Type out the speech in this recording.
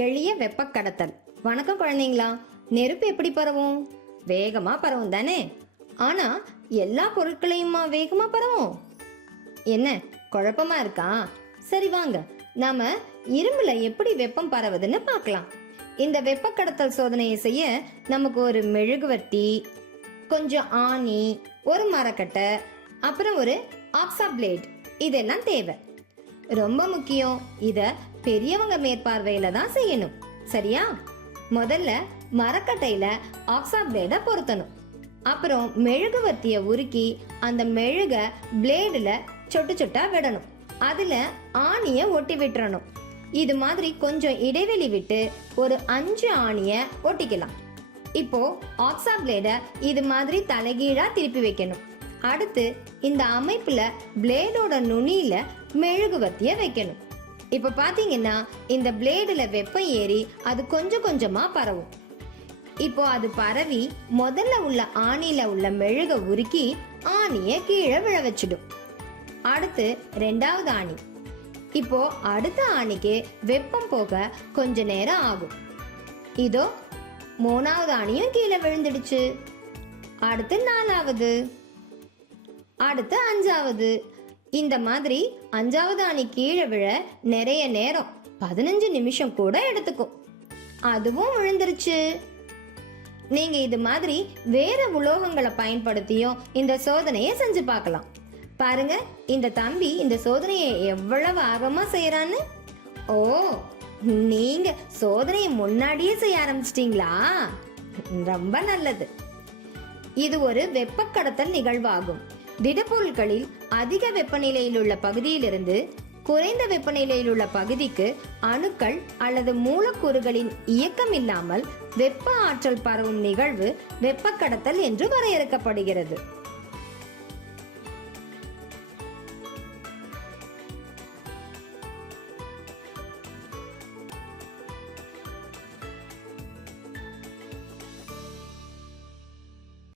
எளிய வெப்ப கடத்தல். வணக்கம் குழந்தைங்களா. நெருப்பு எப்படி பரவும்? வேகமா பரவும் தானே. ஆனா எல்லா பொருட்களையுமா வேகமா பரவும்? என்ன குழப்பமா இருக்கா? சரி வாங்க, நாம இரும்புல எப்படி வெப்பம் பரவுதுன்னு பார்க்கலாம். இந்த வெப்ப கடத்தல் சோதனையை செய்ய நமக்கு ஒரு மெழுகுவர்த்தி, கொஞ்சம் ஆணி, ஒரு மரக்கட்டை, அப்புறம் ஒரு ஆக்சா பிளேட் இதெல்லாம் தேவை. ரொம்ப முக்கியம், இத பெரியவங்க மேற்பார்வையில தான் செய்யணும். சரியா? முதல்ல மரக்கட்டையில ஆக்சா பிளேட பொருத்தணும். அப்புறம் மெழுகுவர்த்திய உருக்கி அந்த மெழுக பிளேடுல சொட்டு சொட்டா விடணும். அதுல ஆணிய ஒட்டி விட்டுறணும். இது மாதிரி கொஞ்சம் இடைவெளி விட்டு ஒரு 5 ஆணிய ஒட்டிக்கலாம். இப்போ ஆக்சா பிளேட இது மாதிரி தலைகீழா திருப்பி வைக்கணும். அடுத்து இந்த அமைப்புல பிளேடோட நுனியில மெழுகுவர்த்திய வைக்கணும். இப்ப பாத்தீங்கன்னா இந்த பிளேடுல வெப்பம் ஏறி அது கொஞ்சம் கொஞ்சமா பரவும். இப்போ அது பரவி முதல்ல உள்ள ஆணியில உள்ள மெழுக உருக்கி ஆணிய கீழே விழ வச்சிடும். அடுத்து 2வது ஆணி. இப்போ அடுத்த ஆணிக்கு வெப்பம் போக கொஞ்ச நேரம் ஆகும். இதோ 3வது ஆணியும் கீழே விழுந்துடுச்சு. அடுத்து 4வது, அடுத்து 5வது. இந்த மாதிரி 5வது ஆணி கீழே விழ நிறைய நேரம், 15 நிமிஷம் கூட எடுத்துக்கும். அதுவும் விழுந்துருச்சு. நீங்க இது மாதிரி வேற உலோகங்களை பயன்படுத்தியும் இந்த சோதனையை செஞ்சு பார்க்கலாம். பாருங்க, இந்த தம்பி இந்த சோதனையை எவ்வளவு ஆர்வமா செய்யறான்னு. ஓ, நீங்க சோதனையை முன்னாடியே செய்ய ஆரம்பிச்சிட்டீங்களா? ரொம்ப நல்லது. இது ஒரு வெப்ப கடத்தல் நிகழ்வாகும். திடப்பொருட்களில் அதிக வெப்பநிலையில் உள்ள பகுதியிலிருந்து குறைந்த வெப்பநிலையில் உள்ள பகுதிக்கு அணுக்கள் அல்லது மூலக்கூறுகளின் இயக்கம் இல்லாமல் வெப்ப ஆற்றல் பரவும் நிகழ்வு வெப்ப கடத்தல் என்று வரையறுக்கப்படுகிறது.